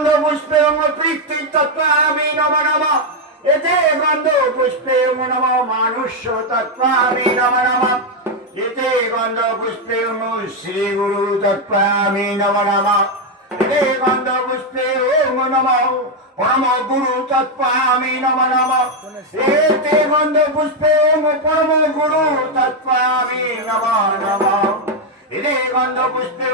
গন্ধ পুষ্পে পৃথ্বী তত্ত্বামি নম নম এতে গন্ধ পুষ্পে নম মানুষ্য তত্ত্বামি নম নম এতে গন্ধ পুষ্পে শ্রী গুরু তত্ত্বামি নম নম এতে গন্ধ পুষ্পে নম পরম গুরু তত্ত্বামি নম নম এতে গন্ধ পুষ্পে পরম গুরু তত্ত্বামি নম নম এতে গন্ধ পুষ্পে